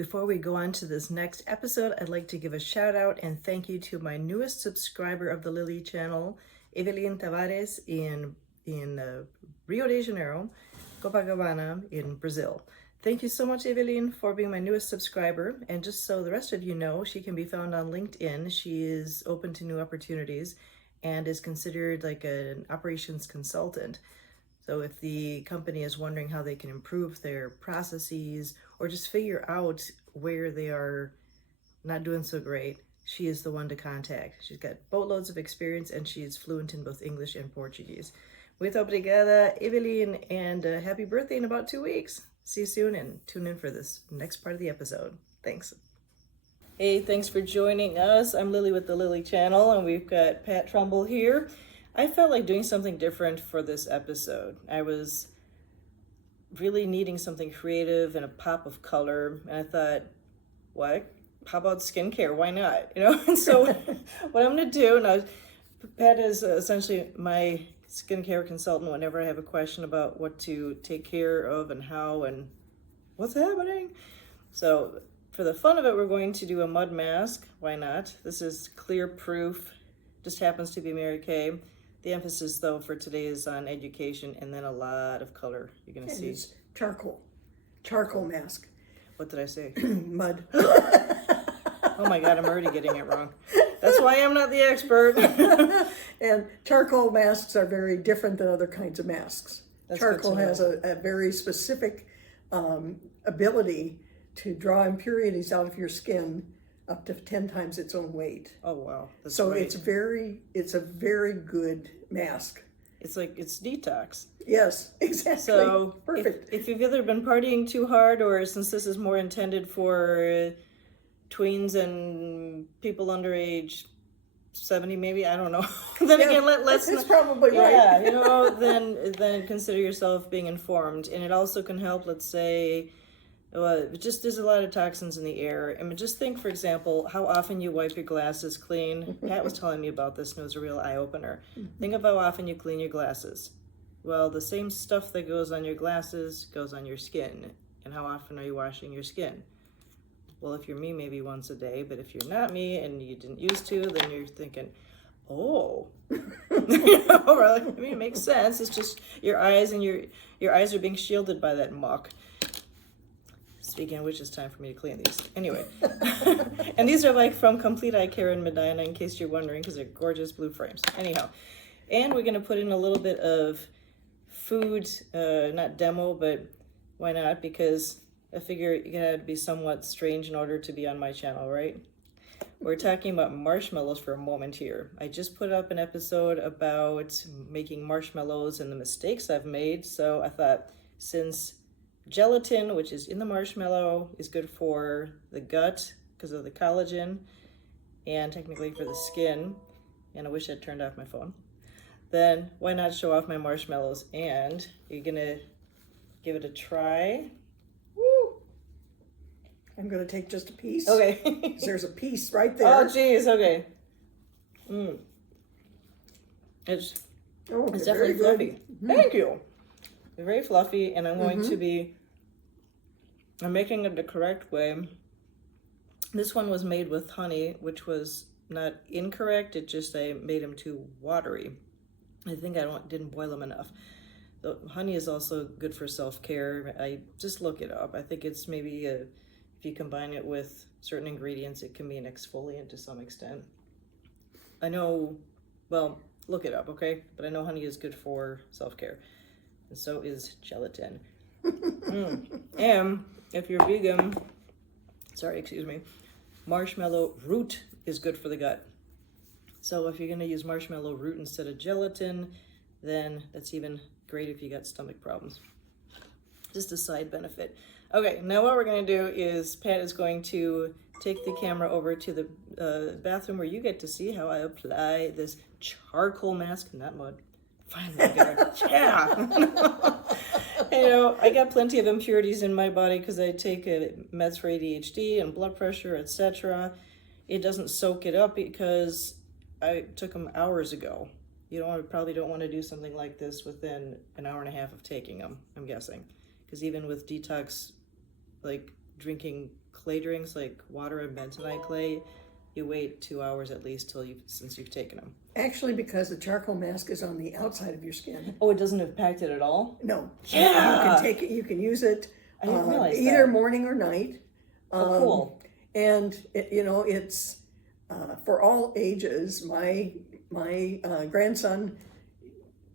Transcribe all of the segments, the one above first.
Before we go on to this next episode, I'd like to give a shout out and thank you to my newest subscriber of the Lily channel, Evelyn Tavares in Rio de Janeiro, Copacabana in Brazil. Thank you so much, Evelyn, for being my newest subscriber. And just so the rest of you know, she can be found on LinkedIn. She is open to new opportunities and is considered like an operations consultant. So if the company is wondering how they can improve their processes or just figure out where they are not doing so great, she is the one to contact. She's got boatloads of experience and she's fluent in both English and Portuguese. Muito obrigada, Evelyn, and happy birthday in about 2 weeks. See you soon and tune in for this next part of the episode. Thanks. Hey, thanks for joining us. I'm Lily with the Lily channel and we've got Pat Trumbull here. I felt like doing something different for this episode. I was really needing something creative and a pop of color, and I thought, what? How about skincare? Why not? And so what I'm going to do, and Pat is essentially my skincare consultant whenever I have a question about what to take care of and how and what's happening. So for the fun of it, we're going to do a mud mask. Why not? This is clear proof. Just happens to be Mary Kay. The emphasis, though, for today is on education and then a lot of color. You're going to see. It's charcoal mask. What did I say? Mud. Oh my God, I'm already getting it wrong. That's why I'm not the expert. And charcoal masks are very different than other kinds of masks. That's charcoal has a very specific ability to draw impurities out of your skin up to 10 times its own weight. Oh wow. That's so great. it's a very good mask. It's detox. Yes, exactly. So perfect. If you've either been partying too hard, or since this is more intended for tweens and people under age 70, maybe, I don't know. Then again, let's it's probably right. Yeah, then consider yourself being informed. And it also can help, let's say, just there's a lot of toxins in the air. I mean, just think, for example, how often you wipe your glasses clean. Pat was telling me about this, and it was a real eye-opener. Think of how often you clean your glasses. Well, the same stuff that goes on your glasses goes on your skin. And how often are you washing your skin? Well, if you're me, maybe once a day. But if you're not me and you didn't used to, then you're thinking, oh. It makes sense. It's just your eyes, and your eyes are being shielded by that muck. Speaking of which, it's time for me to clean these. Anyway, and these are from Complete Eye Care in Medina, in case you're wondering, because they're gorgeous blue frames. Anyhow, and we're going to put in a little bit of food, not demo, but why not? Because I figure you gotta be somewhat strange in order to be on my channel, right? We're talking about marshmallows for a moment here. I just put up an episode about making marshmallows and the mistakes I've made. So I thought, since gelatin, which is in the marshmallow, is good for the gut because of the collagen and technically for the skin, and I wish I'd turned off my phone, then why not show off my marshmallows? And you're gonna give it a try. Woo! I'm gonna take just a piece. Okay. There's a piece right there. Oh geez, okay. It's definitely fluffy. Thank you. They're very fluffy, and I'm going to be, I'm making it the correct way. This one was made with honey, which was not incorrect. It just, I made them too watery. I think I didn't boil them enough. The honey is also good for self-care. I just look it up. I think it's maybe if you combine it with certain ingredients, it can be an exfoliant to some extent. I know, well, look it up, okay? But I know honey is good for self-care. And so is gelatin. And if you're vegan, marshmallow root is good for the gut. So if you're going to use marshmallow root instead of gelatin, then that's even great if you got stomach problems. Just a side benefit. Okay, now what we're going to do is Pat is going to take the camera over to the bathroom where you get to see how I apply this charcoal mask, not mud. Finally, yeah. I got plenty of impurities in my body because I take meds for ADHD and blood pressure, etc. It doesn't soak it up because I took them hours ago. You probably don't want to do something like this within an hour and a half of taking them, I'm guessing. Because even with detox, like drinking clay drinks like water and bentonite clay, you wait 2 hours at least since you've taken them. Actually, because the charcoal mask is on the outside of your skin. Oh, it doesn't impact it at all? No. Yeah. You can take it. You can use it I didn't realize either that. morning or night. Oh, cool. And it's for all ages. My grandson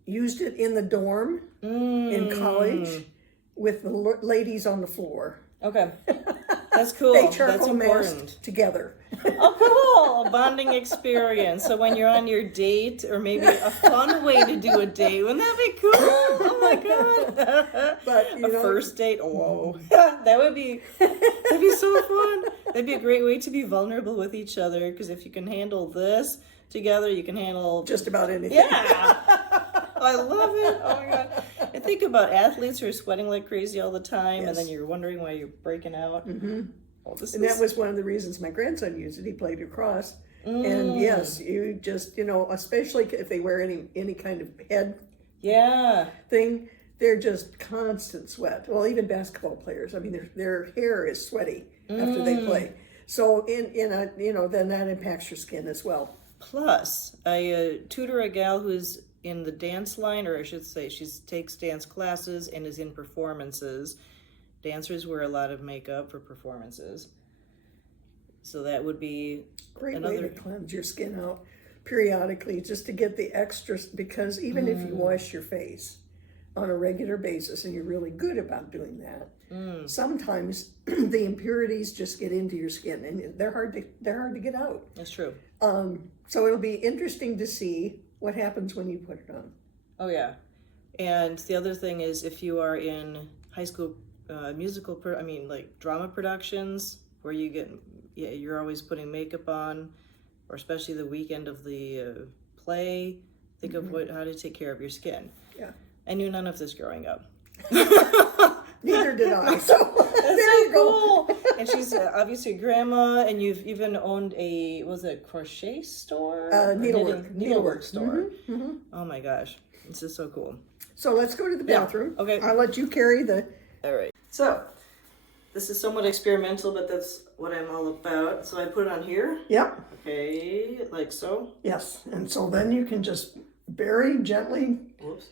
used it in the dorm in college with the ladies on the floor. Okay. That's cool. They That's charcoal important. masked together. Oh, cool. A bonding experience. So when you're on your date, or maybe a fun way to do a date, wouldn't that be cool? Oh my God. But A first date? Whoa. That'd be so fun. That'd be a great way to be vulnerable with each other, because if you can handle this together, you can handle just about anything. Yeah. I love it. Oh my God. And think about athletes who are sweating like crazy all the time, Yes. and then you're wondering why you're breaking out. Mm-hmm. Oh, That was one of the reasons my grandson used it. He played lacrosse. And yes, you just, especially if they wear any kind of head thing, they're just constant sweat. Well, even basketball players, I mean, their hair is sweaty after they play. So then that impacts your skin as well. Plus, I tutor a gal who's in the dance line, or I should say she takes dance classes and is in performances. Dancers wear a lot of makeup for performances. So that would be Great way to cleanse your skin out periodically, just to get the extras, because even if you wash your face on a regular basis and you're really good about doing that, sometimes the impurities just get into your skin and they're hard to get out. That's true. So it'll be interesting to see what happens when you put it on. Oh yeah. And the other thing is, if you are in high school like drama productions where you're always putting makeup on, or especially the weekend of the play, think of how to take care of your skin. Yeah. I knew none of this growing up. Neither did I. So there you go. And she's obviously a grandma, and you've even owned a crochet store? Needlework store. Mm-hmm. Oh my gosh. This is so cool. So let's go to the bathroom. Yeah. Okay. I'll let you carry the... All right. So, this is somewhat experimental, but that's what I'm all about. So I put it on here. Yep. Okay, like so. Yes. And so then you can just very gently... Whoops.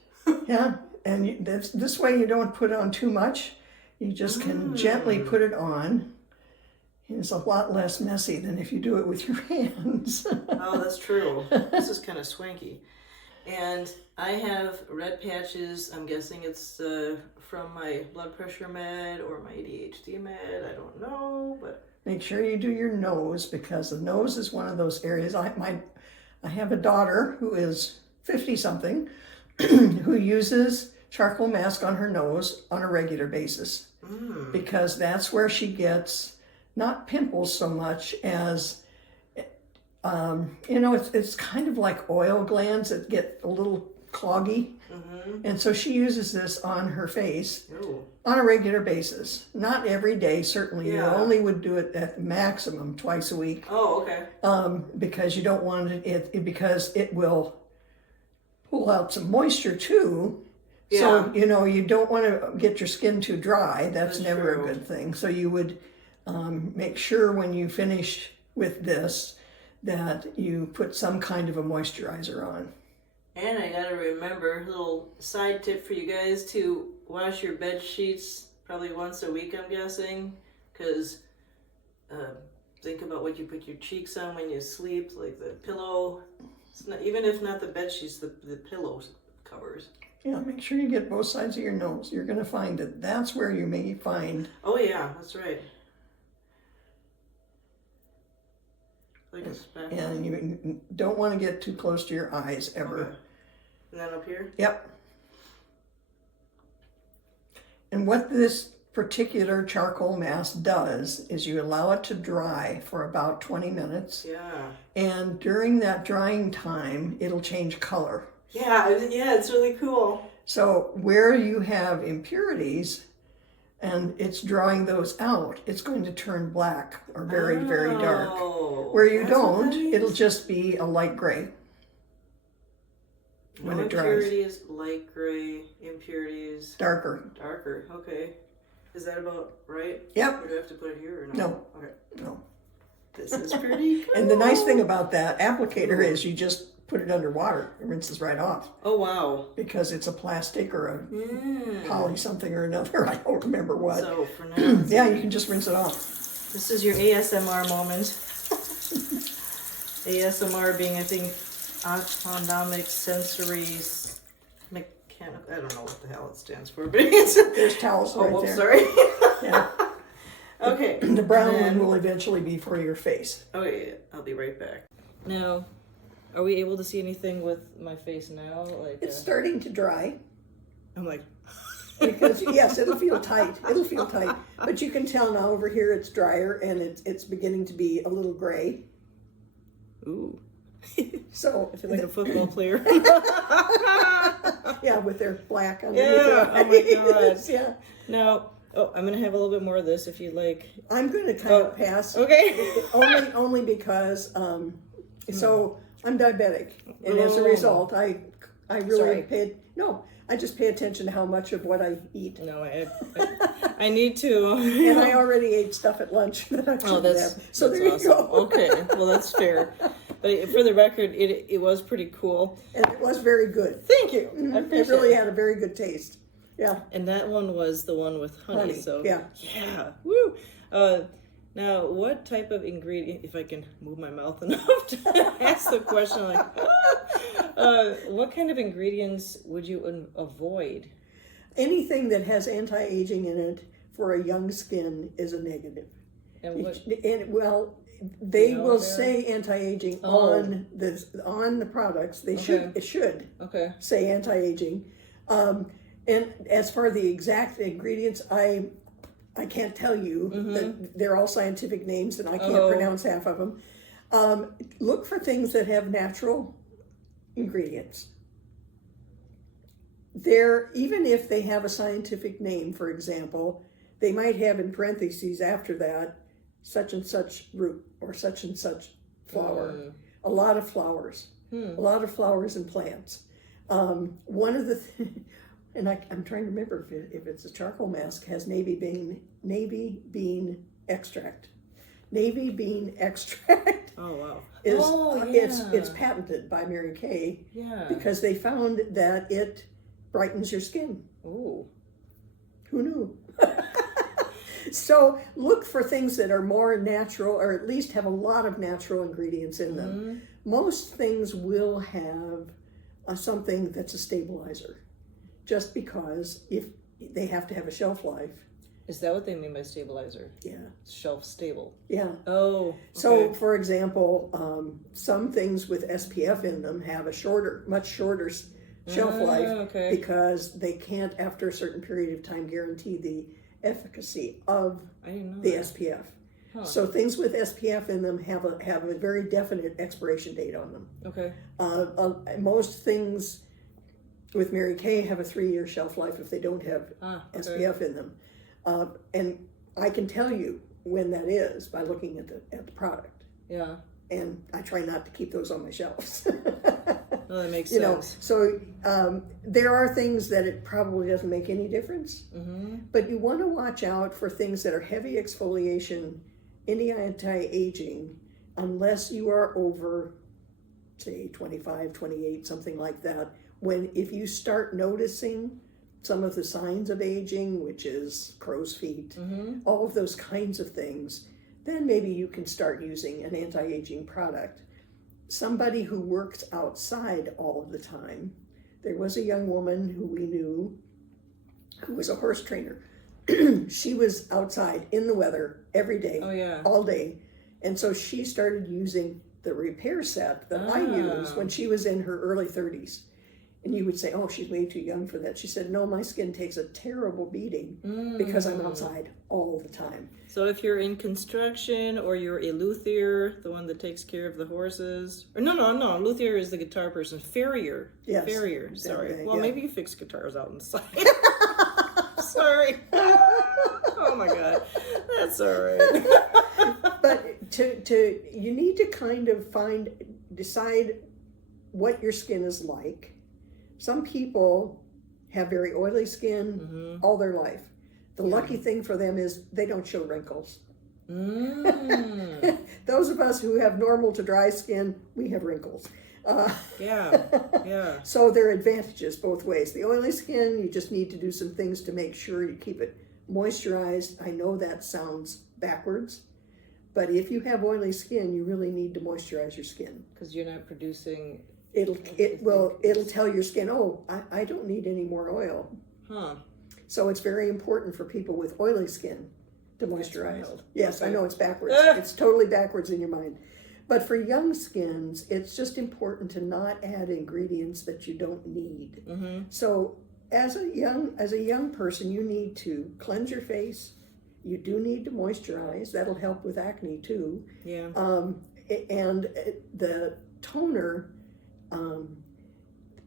Yeah. And this way you don't put on too much. You just can gently put it on. It's a lot less messy than if you do it with your hands. Oh, that's true. This is kind of swanky. And I have red patches. I'm guessing it's from my blood pressure med or my ADHD med. I don't know, but... Make sure you do your nose, because the nose is one of those areas. I have a daughter who is 50-something who uses charcoal mask on her nose on a regular basis, because that's where she gets not pimples so much as it's kind of like oil glands that get a little cloggy, and so she uses this on her face on a regular basis. Not every day, certainly. You only would do it at maximum twice a week. Oh, okay. Because you don't want it because it will pull out some moisture too. Yeah. So, you don't want to get your skin too dry. That's never true. a good thing. So you would make sure when you finish with this that you put some kind of a moisturizer on. And I gotta remember, little side tip for you guys, to wash your bed sheets probably once a week, I'm guessing. Because think about what you put your cheeks on when you sleep, like the pillow. It's not, even if not the bed sheets, the pillow covers. Yeah, make sure you get both sides of your nose. You're going to find that that's where you may find... Oh yeah, that's right. Like a spackle. And you don't want to get too close to your eyes ever. Okay. And then up here? Yep. And what this particular charcoal mask does is you allow it to dry for about 20 minutes. Yeah. And during that drying time, it'll change color. Yeah, it's really cool. So where you have impurities and it's drawing those out, it's going to turn black or very, very dark. Where you don't, it'll just be a light gray when it dries. Impurities, light gray, impurities. Darker. Darker, okay. Is that about right? Yep. Or do I have to put it here or no? No. Okay. No. This is pretty cool. And the nice thing about that applicator is you just put it under water. It rinses right off. Oh, wow. Because it's a plastic or a poly something or another. I don't remember what. So for now. Yeah, you can just rinse it off. This is your ASMR moment. ASMR being, I think, autonomic sensory mechanical. I don't know what the hell it stands for, but it's. There's towels right there. Sorry. Yeah. Okay. The brown one will eventually be for your face. Oh yeah, I'll be right back. Now, are we able to see anything with my face now? Like It's starting to dry. I'm like. Because yes, it'll feel tight. It'll feel tight. But you can tell now over here it's drier and it's beginning to be a little gray. Ooh. So I feel like a football player. Yeah, with their black on Yeah. Oh my god. Yeah. Now, I'm gonna have a little bit more of this if you'd like. I'm going to kind of pass. Okay. only because so I'm diabetic, and as a result, I really I just pay attention to how much of what I eat. No, I need to. And I already ate stuff at lunch that I shouldn't have. So that's there awesome. you go. Okay, well that's fair. But for the record, it was pretty cool. And it was very good. Thank you. I It appreciate really it. had a very good taste. Yeah. And that one was the one with honey. So yeah. Woo. Now, what type of ingredient? If I can move my mouth enough to ask the question, like, what kind of ingredients would you avoid? Anything that has anti-aging in it for a young skin is a negative. And what? They will say anti-aging on the products. It should say anti-aging. And as for the exact ingredients, I can't tell you. That they're all scientific names, and I can't pronounce half of them. Look for things that have natural ingredients. Even if they have a scientific name, for example, they might have in parentheses after that such and such root or such and such flower. A lot of flowers. A lot of flowers and plants. One of the and I'm trying to remember if it's a charcoal mask, has navy bean extract. Navy bean extract. Oh wow! It's patented by Mary Kay. Yeah. Because they found that it brightens your skin. Ooh. Who knew? So look for things that are more natural, or at least have a lot of natural ingredients in them. Most things will have something that's a stabilizer, just because if they have to have a shelf life. Is that what they mean by stabilizer? Yeah. Shelf stable. Yeah. Oh. Okay. So, for example, some things with SPF in them have a much shorter shelf life because they can't, after a certain period of time, guarantee the efficacy of the SPF. Huh. So things with SPF in them have a very definite expiration date on them. Okay. Most things with Mary Kay have a 3-year shelf life if they don't have SPF in them. And I can tell you when that is by looking at the product. Yeah. And I try not to keep those on my shelves. Well, that makes sense. So there are things that it probably doesn't make any difference. But you want to watch out for things that are heavy exfoliation, any anti-aging, unless you are over, say, 25, 28, something like that. If you start noticing some of the signs of aging, which is crow's feet, all of those kinds of things, then maybe you can start using an anti-aging product. Somebody who works outside all of the time, there was a young woman who we knew who was a horse trainer. She was outside in the weather every day, all day. And so she started using the repair set that I used when she was in her early 30s. And you would say, oh, she's way too young for that. She said, no, my skin takes a terrible beating because I'm outside all the time. So if you're in construction or you're a luthier, the one that takes care of the horses. Or no, luthier is the guitar person. Farrier. Yes. Farrier, sorry. Yeah, well, maybe you fix guitars out on the side. Sorry. Oh my God. That's all right. But you need to kind of decide what your skin is like. Some people have very oily skin all their life. The lucky thing for them is they don't show wrinkles. Mm. Those of us who have normal to dry skin, we have wrinkles. Yeah. So there are advantages both ways. The oily skin, you just need to do some things to make sure you keep it moisturized. I know that sounds backwards, but if you have oily skin, you really need to moisturize your skin. Because you're not producing... It'll tell your skin, oh, I don't need any more oil. Huh. So it's very important for people with oily skin to moisturize. Yes, okay. I know it's backwards. It's totally backwards in your mind. But for young skins, it's just important to not add ingredients that you don't need. Mm-hmm. So as a young person, you need to cleanse your face. You do need to moisturize. That'll help with acne too. Yeah. And the toner,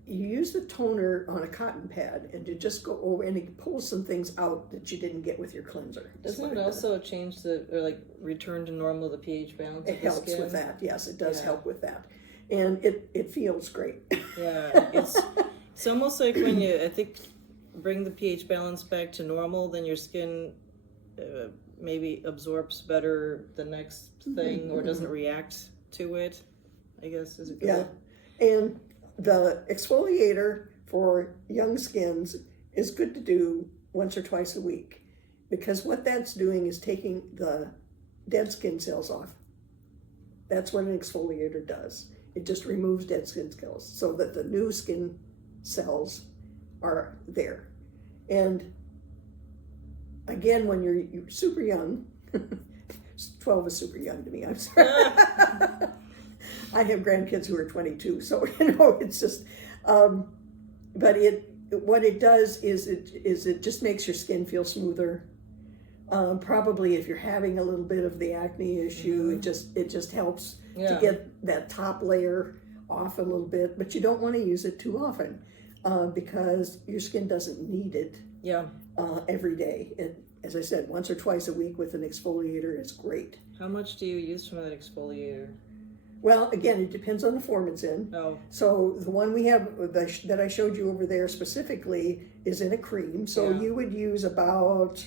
you use the toner on a cotton pad and to just go over and it pulls some things out that you didn't get with your cleanser. Doesn't it also change return to normal the pH balance? It helps with that. Yes, it does help with that, and it feels great. Yeah, it's almost like when you, I think, bring the pH balance back to normal, then your skin maybe absorbs better the next thing or doesn't react to it. I guess is it good? Yeah, and the exfoliator for young skins is good to do once or twice a week, because what that's doing is taking the dead skin cells off. That's what an exfoliator does. It just removes dead skin cells so that the new skin cells are there. And again, when you're super young, 12 is super young to me, I'm sorry. I have grandkids who are 22, so it's just, but what it does is it just makes your skin feel smoother. Probably if you're having a little bit of the acne issue, it just helps to get that top layer off a little bit, but you don't want to use it too often because your skin doesn't need it every day. As I said, once or twice a week with an exfoliator is great. How much do you use from that exfoliator? Well, again, it depends on the form it's in. Oh. So the one we have that I showed you over there specifically is in a cream. So you would use about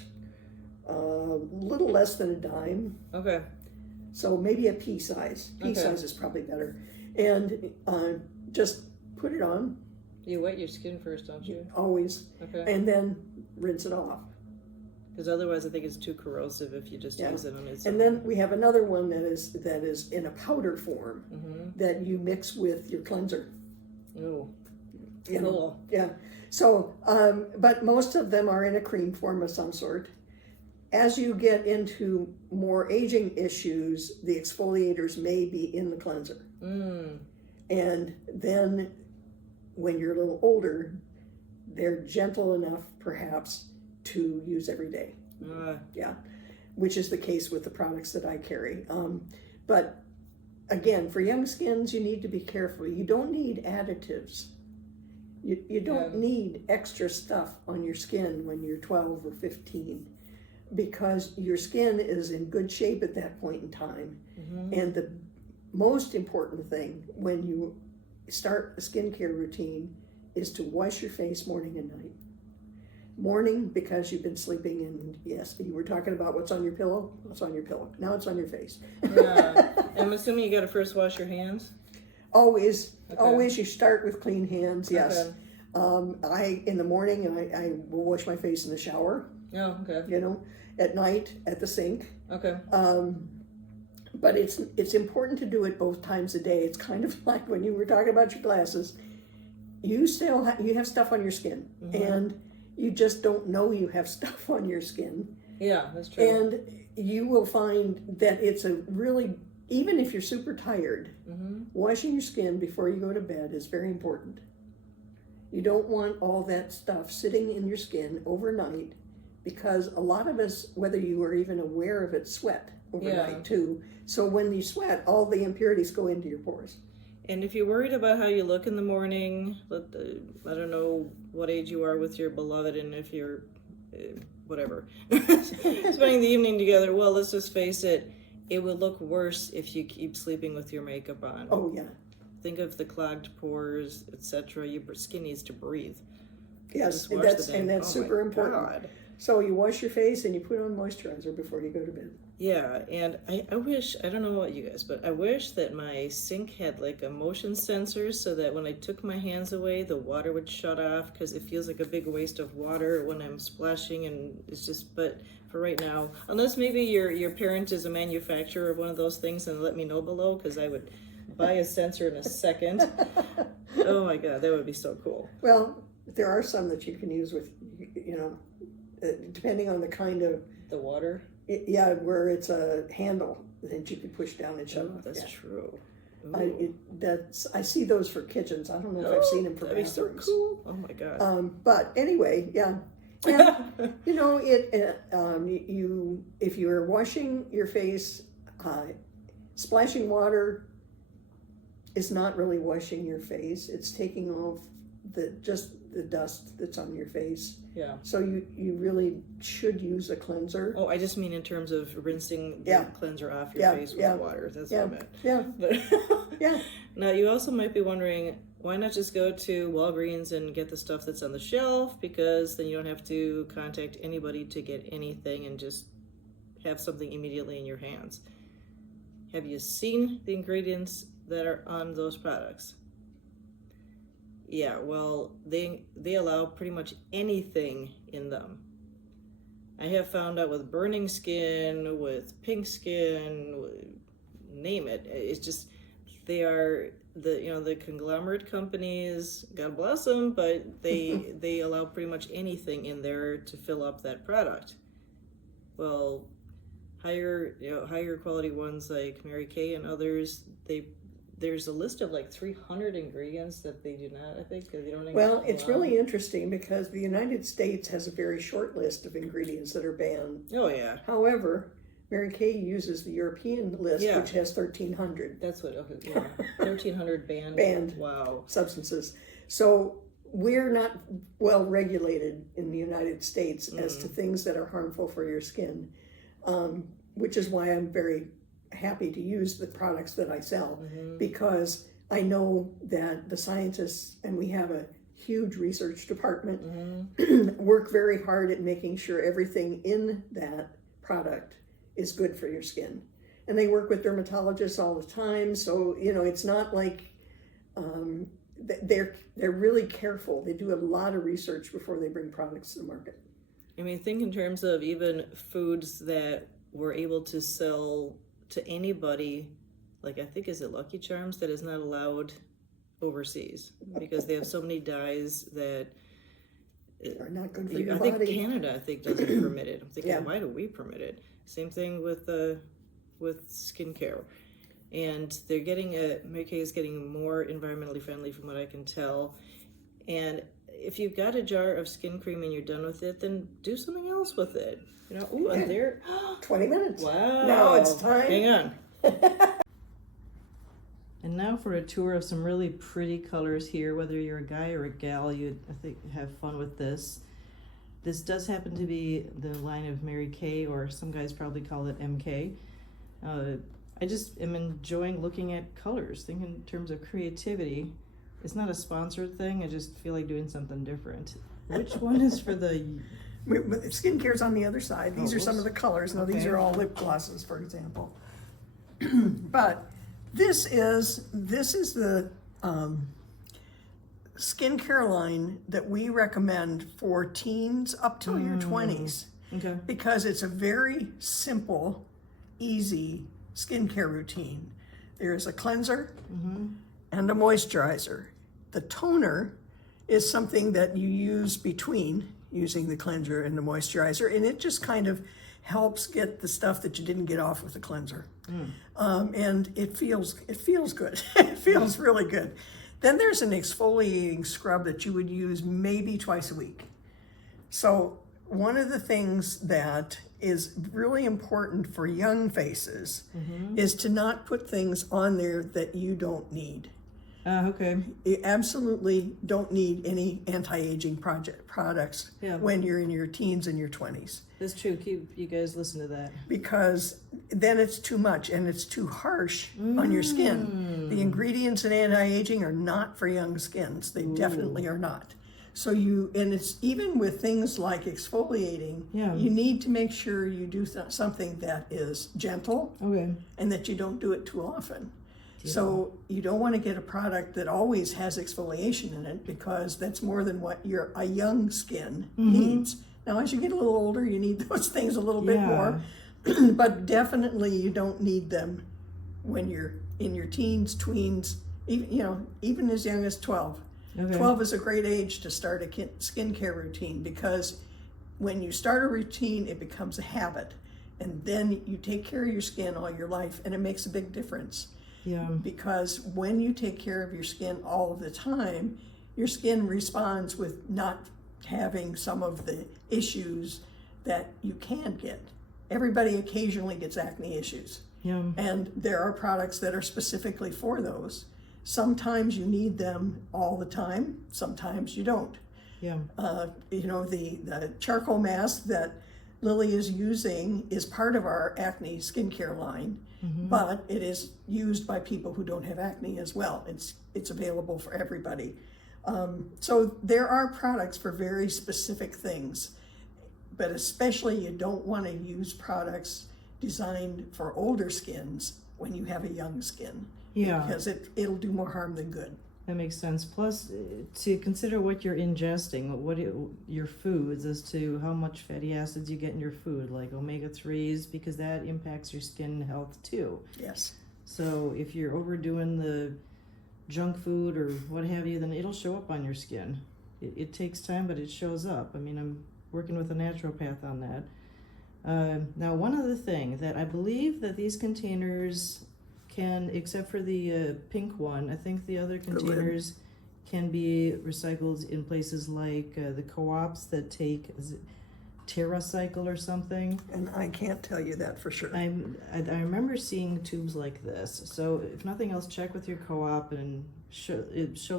a little less than a dime. Okay. So maybe a pea size. Pea size is probably better. And just put it on. You wet your skin first, don't you? Always. Okay. And then rinse it off. Because otherwise I think it's too corrosive if you just use it on its own. And then we have another one that is in a powder form that you mix with your cleanser. Oh, cool. Yeah. So, but most of them are in a cream form of some sort. As you get into more aging issues, the exfoliators may be in the cleanser. And then when you're a little older, they're gentle enough perhaps to use every day. Which is the case with the products that I carry. But again, for young skins, you need to be careful. You don't need additives. You don't need extra stuff on your skin when you're 12 or 15 because your skin is in good shape at that point in time. And the most important thing when you start a skincare routine is to wash your face morning and night. Morning because you've been sleeping, and yes, you were talking about what's on your pillow. What's on your pillow? Now it's on your face. I'm assuming you got to first wash your hands. Always you start with clean hands. Yes. Okay. In the morning I will wash my face in the shower. Oh, okay. At night at the sink. Okay. But it's important to do it both times a day. It's kind of like when you were talking about your glasses. You still you have stuff on your skin, and you just don't know you have stuff on your skin. Yeah, that's true. And you will find that it's a really, even if you're super tired, washing your skin before you go to bed is very important. You don't want all that stuff sitting in your skin overnight because a lot of us, whether you are even aware of it, sweat overnight too. So when you sweat, all the impurities go into your pores. And if you're worried about how you look in the morning, I don't know what age you are with your beloved and if you're, whatever, spending the evening together, well, let's just face it, it will look worse if you keep sleeping with your makeup on. Oh, yeah. Think of the clogged pores, etc. Your skin needs to breathe. Yes, and that's super important. So you wash your face and you put on moisturizer before you go to bed. Yeah, and I wish, I don't know about you guys, but I wish that my sink had like a motion sensor so that when I took my hands away, the water would shut off, because it feels like a big waste of water when I'm splashing, and it's just, but for right now, unless maybe your parent is a manufacturer of one of those things, and let me know below, because I would buy a sensor in a second. Oh my God, that would be so cool. Well, there are some that you can use with, depending on the kind of... The water? Yeah, where it's a handle that you can push down and shut off. That's true. I see those for kitchens. I don't know if I've seen them for bathrooms. That'd be so cool. Oh my God. But anyway, yeah. If you're washing your face, splashing water is not really washing your face. It's taking off the dust that's on your face. Yeah. So you really should use a cleanser. Oh, I just mean in terms of rinsing the cleanser off your face with water. That's what I meant. Yeah. But Yeah. Now you also might be wondering, why not just go to Walgreens and get the stuff that's on the shelf, because then you don't have to contact anybody to get anything and just have something immediately in your hands. Have you seen the ingredients that are on those products? Yeah, well, they allow pretty much anything in them. I have found out with burning skin, with pink skin, name it. It's just, they are the conglomerate companies, God bless them, but they allow pretty much anything in there to fill up that product. Well, higher quality ones like Mary Kay and others, there's a list of like 300 ingredients that they do not, I think, they don't. Well, it's really interesting because the United States has a very short list of ingredients that are banned. Oh yeah. However, Mary Kay uses the European list, which has 1,300. That's what. Okay, yeah. 1,300 banned. Wow. Substances. So we're not well regulated in the United States as to things that are harmful for your skin, which is why I'm very happy to use the products that I sell, because I know that the scientists, and we have a huge research department, work very hard at making sure everything in that product is good for your skin. And they work with dermatologists all the time, so it's not like they're really careful. They do a lot of research before they bring products to the market. I mean, think in terms of even foods that we're able to sell to anybody, like I think is it Lucky Charms, that is not allowed overseas because they have so many dyes that are not good for your body. I think Canada doesn't permit it. I'm thinking, why do we permit it? Same thing with skincare, and they're getting Mary Kay is getting more environmentally friendly from what I can tell. And if you've got a jar of skin cream and you're done with it, then do something else with it. And there 20 minutes. Wow. Now it's time. Hang on. And now for a tour of some really pretty colors here. Whether you're a guy or a gal, I think have fun with this. This does happen to be the line of Mary Kay, or some guys probably call it MK. I just am enjoying looking at colors, thinking in terms of creativity. It's not a sponsored thing. I just feel like doing something different. Which one is for the... Skincare's on the other side. These are some of the colors. Now these are all lip glosses, for example. But this is the skincare line that we recommend for teens up till your 20s. Okay. Because it's a very simple, easy skincare routine. There's a cleanser and a moisturizer. The toner is something that you use between using the cleanser and the moisturizer, and it just kind of helps get the stuff that you didn't get off with the cleanser. And it feels good. It feels really good. Then there's an exfoliating scrub that you would use maybe twice a week. So one of the things that is really important for young faces is to not put things on there that you don't need. Okay. You absolutely don't need any anti-aging products when you're in your teens and your 20s. That's true. Keep you guys listen to that. Because then it's too much and it's too harsh on your skin. The ingredients in anti-aging are not for young skins. They definitely are not. So and it's even with things like exfoliating, you need to make sure you do something that is gentle, and that you don't do it too often. Yeah. So you don't want to get a product that always has exfoliation in it, because that's more than what a young skin needs. Now, as you get a little older, you need those things a little bit more, but definitely you don't need them when you're in your teens, tweens, even as young as 12. 12 is a great age to start a skincare routine, because when you start a routine, it becomes a habit, and then you take care of your skin all your life, and it makes a big difference. Yeah. Because when you take care of your skin all of the time, your skin responds with not having some of the issues that you can get. Everybody occasionally gets acne issues. Yeah. And there are products that are specifically for those. Sometimes you need them all the time, sometimes you don't. Yeah. The charcoal mask that Lily is using is part of our acne skincare line, but it is used by people who don't have acne as well. It's available for everybody. So there are products for very specific things, but especially you don't want to use products designed for older skins when you have a young skin. Yeah, because it'll do more harm than good. That makes sense. Plus, to consider what you're ingesting, your foods, as to how much fatty acids you get in your food, like omega-3s, because that impacts your skin health too. Yes. So if you're overdoing the junk food or what have you, then it'll show up on your skin. It takes time, but it shows up. I mean, I'm working with a naturopath on that. Now, one other thing that I believe that these containers can, except for the pink one, I think the other containers can be recycled in places like the co-ops that take, is it TerraCycle or something? And I can't tell you that for sure. I remember seeing tubes like this. So if nothing else, check with your co-op and show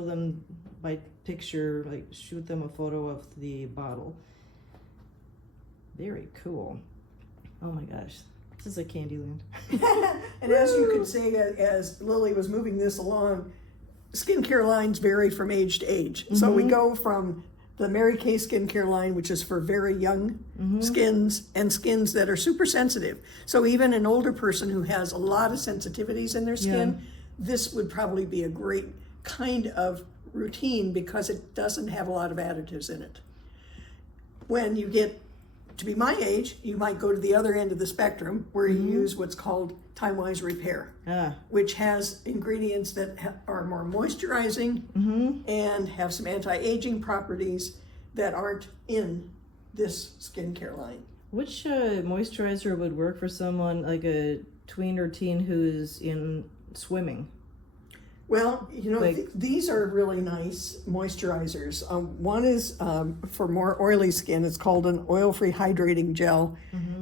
them by picture, like shoot them a photo of the bottle. Very cool. Oh my gosh. This is a Candyland. And as you could say, as Lily was moving this along, skincare lines vary from age to age. So we go from the Mary Kay skincare line, which is for very young skins, and skins that are super sensitive. So even an older person who has a lot of sensitivities in their skin, this would probably be a great kind of routine, because it doesn't have a lot of additives in it. When you get to be my age, you might go to the other end of the spectrum, where you use what's called Time-Wise Repair, which has ingredients that are more moisturizing and have some anti-aging properties that aren't in this skincare line. Which moisturizer would work for someone like a tween or teen who's in swimming? Well, these are really nice moisturizers. One is for more oily skin. It's called an oil-free hydrating gel.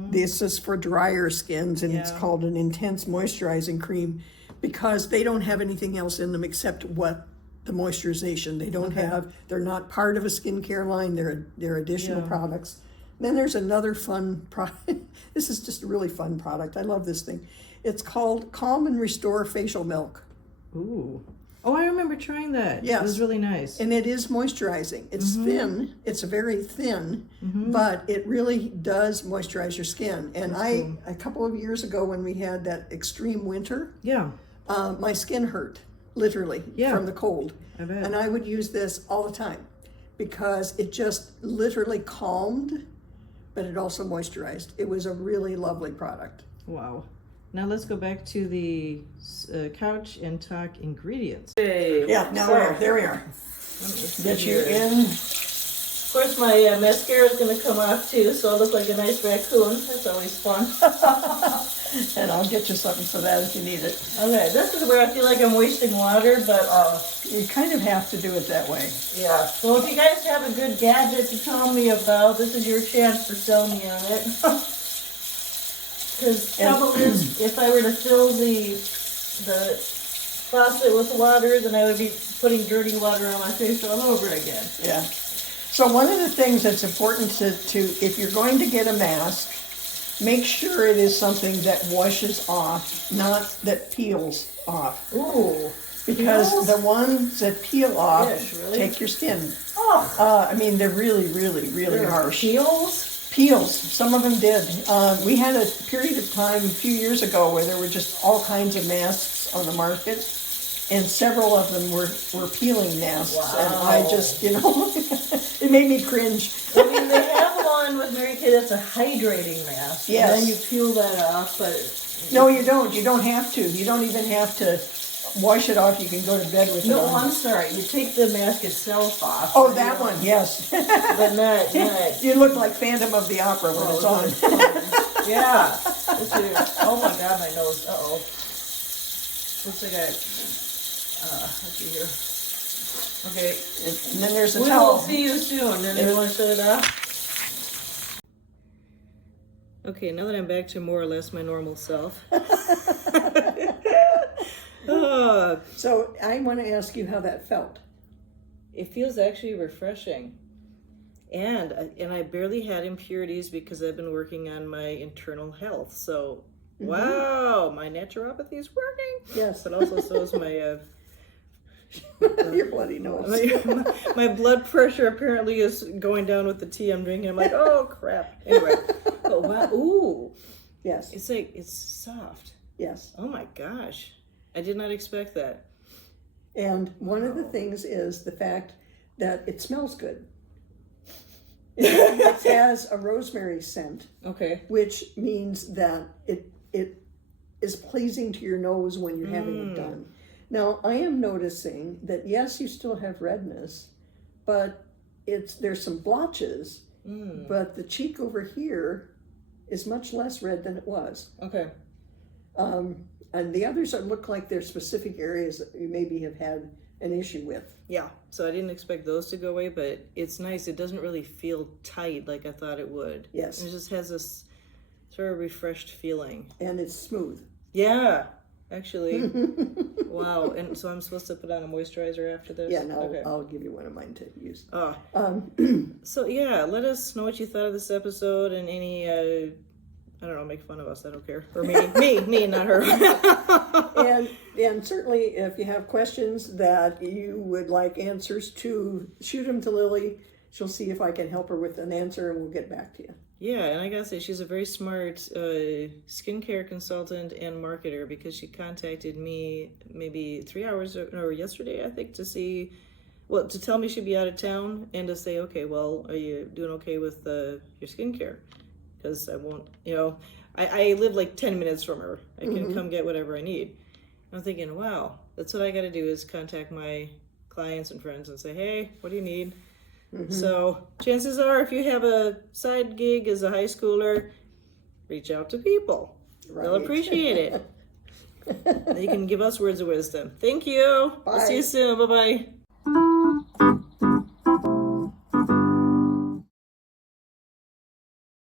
This is for drier skins, and it's called an intense moisturizing cream, because they don't have anything else in them except the moisturization. They don't they're not part of a skincare line. They're additional products. Then there's another fun product. This is just a really fun product. I love this thing. It's called Calm and Restore Facial Milk. Ooh. Oh, I remember trying that. Yes. It was really nice. And it is moisturizing. It's thin. It's very thin, but it really does moisturize your skin. And a couple of years ago, when we had that extreme winter, my skin hurt, literally, from the cold. I bet. And I would use this all the time, because it just literally calmed, but it also moisturized. It was a really lovely product. Wow. Now let's go back to the couch and talk ingredients. Hey, yeah, now there we are. Get you in. Of course, my mascara is going to come off too, so I look like a nice raccoon. That's always fun. And I'll get you something for that if you need it. Okay, this is where I feel like I'm wasting water, but you kind of have to do it that way. Yeah. Well, if you guys have a good gadget to tell me about, this is your chance to sell me on it. Because trouble is, if I were to fill the faucet with water, then I would be putting dirty water on my face all over again. Yeah. So one of the things that's important to if you're going to get a mask, make sure it is something that washes off, not that peels off. Ooh. because the ones that peel off really? take your skin. Oh, I mean, they're really, really, really harsh. peels? Peels. Some of them did. We had a period of time a few years ago where there were just all kinds of masks on the market, and several of them were peeling masks. Wow. And I just, it made me cringe. I mean, they have one with Mary Kay that's a hydrating mask. Yes. And then you peel that off, but... No, you don't. You don't have to. You don't even have to wash it off. You can go to bed with it No, on. I'm sorry. You take the mask itself off. Oh, that one, yes. But not... You look like Phantom of the Opera when it's on. Yeah. Oh my God, my nose. Uh-oh. Looks like let's see here. Okay. And then there's a We towel. will see you soon. And you want to shut it off? Okay, now that I'm back to more or less my normal self. So I want to ask you how that felt. It feels actually refreshing. And I barely had impurities because I've been working on my internal health. So, wow, my naturopathy is working. Yes. But also so is my... Your bloody nose. My blood pressure apparently is going down with the tea I'm drinking. I'm like, oh, crap. Anyway. But wow, ooh. Yes. It's soft. Yes. Oh, my gosh. I did not expect that. And one of the things is the fact that it smells good. It has a rosemary scent. Okay. Which means that it is pleasing to your nose when you're having it done. Now, I am noticing that, yes, you still have redness, but there's some blotches, but the cheek over here is much less red than it was. Okay. And the others look like they're specific areas that you maybe have had an issue with. Yeah, so I didn't expect those to go away, but it's nice. It doesn't really feel tight like I thought it would. Yes. It just has this sort of refreshed feeling. And it's smooth. Yeah, actually. Wow. And so I'm supposed to put on a moisturizer after this? Yeah, no, Okay. I'll give you one of mine to use. Oh. So yeah, let us know what you thought of this episode and any, I don't know, make fun of us. I don't care. Or me, not her. And certainly if you have questions that you would like answers to, shoot them to Lily. She'll see if I can help her with an answer and we'll get back to you. Yeah, and I gotta say, she's a very smart skincare consultant and marketer because she contacted me maybe 3 hours or yesterday, I think, to tell me she'd be out of town and to say, okay, well, are you doing okay with your skincare? Because I won't, I live like 10 minutes from her. I can come get whatever I need. And I'm thinking, wow, that's what I gotta do is contact my clients and friends and say, hey, what do you need? So chances are, if you have a side gig as a high schooler, reach out to people. Right. They'll appreciate it. They can give us words of wisdom. Thank you. Bye. We'll see you soon. Bye-bye.